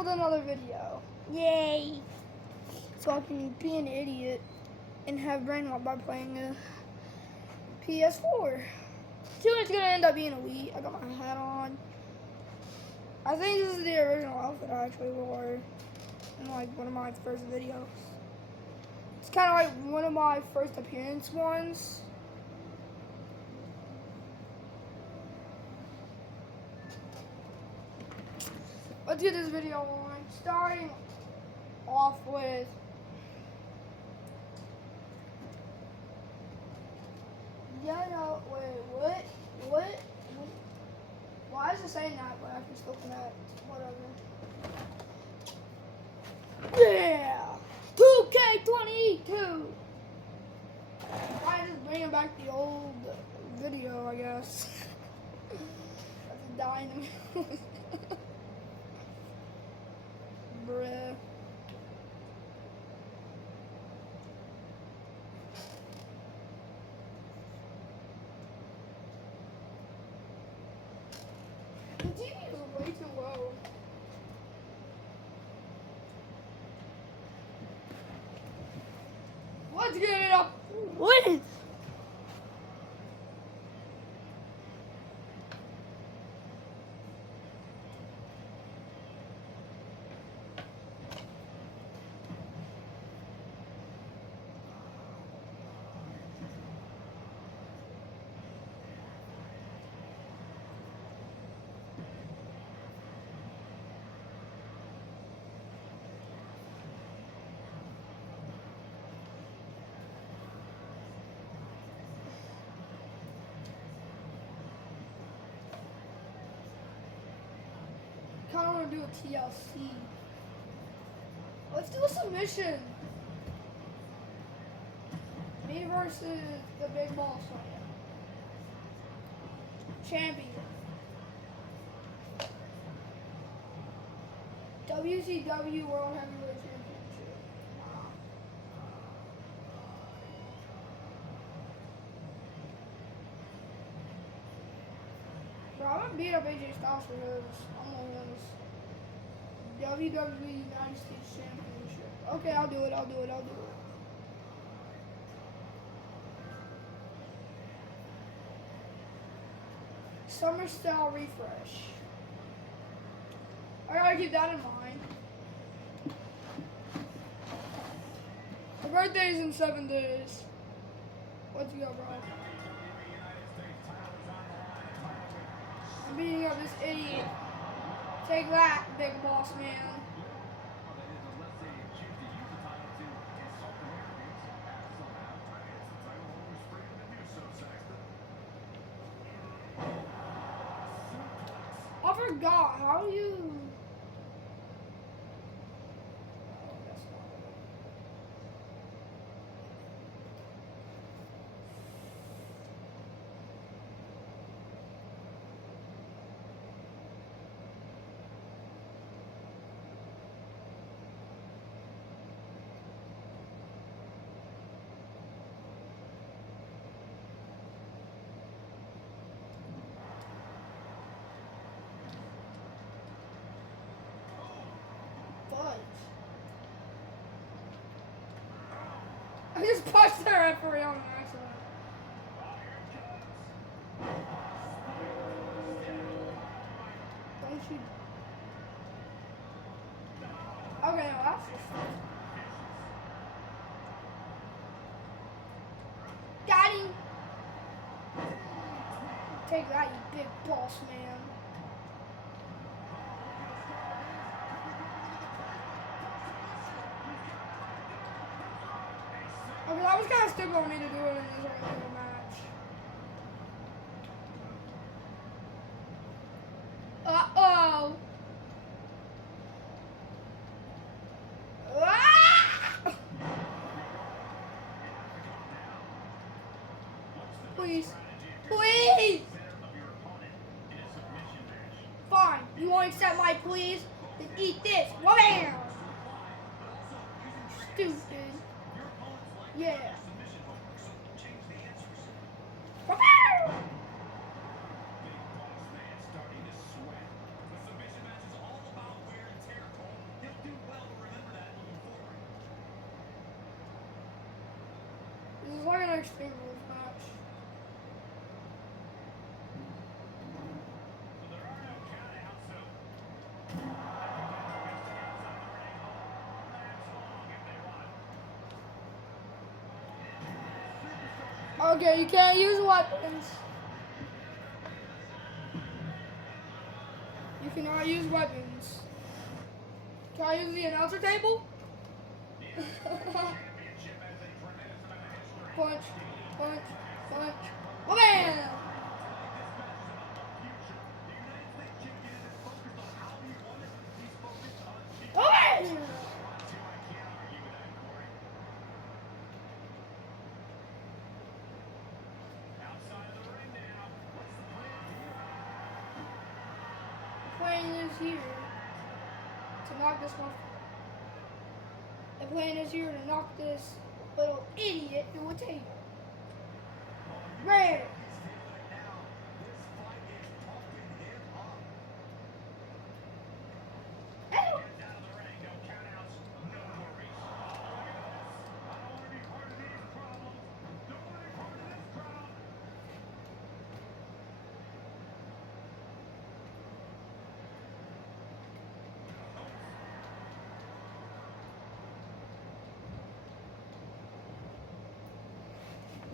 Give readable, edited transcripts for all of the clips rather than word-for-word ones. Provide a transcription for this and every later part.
with another video. Yay! So I can be an idiot and have brain rot by playing a PS4. Too much gonna end up being a Wii. I got my hat on. I think this is the original outfit I actually wore in like one of my first videos. It's kind of like one of my first appearance ones. Let's get this video on. Starting off with what? Why is it saying that, but I can still connect? Whatever. Yeah! 2K22! I just bringing back the old video, I guess. That's a dying. Bruh. The TV is way too low. Let's get it up. What is? I kind of want to do a TLC. Let's do a submission. Me versus the big boss man. Champion. WCW World Heavyweight Championship. Bro, I'm gonna beat up AJ Styles for his. I'm gonna win this. WWE United States Championship. Okay, I'll do it. Summer Style Refresh. I gotta keep that in mind. My birthday's in 7 days. Let's go, bro. I'm beating up this idiot. Take that, big boss man. I forgot, how do you... I just punched the referee on accident. Don't you? Okay, no, that's just... Got him! Take that, you big boss man. Okay, that was kind of stupid of me to do it in this regular match. Uh-oh. Ah! Please. Please! Fine. You won't accept my please? Then eat this. Wham! Stupid. Yeah. Extreme Rules match. Okay, you can't use weapons. You cannot use weapons. Can I use the announcer table? Punch, punch, punch. Oh man! Oh man! Plan is here to knock this one. The plan is here to knock this little idiot through a table. Grab it.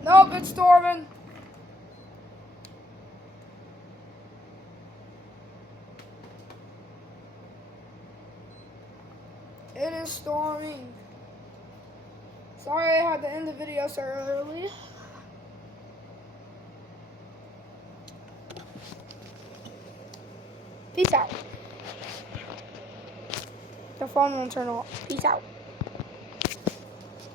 Nope, it's storming. It is storming. Sorry I had to end the video so early. Peace out. The phone won't turn off. Peace out.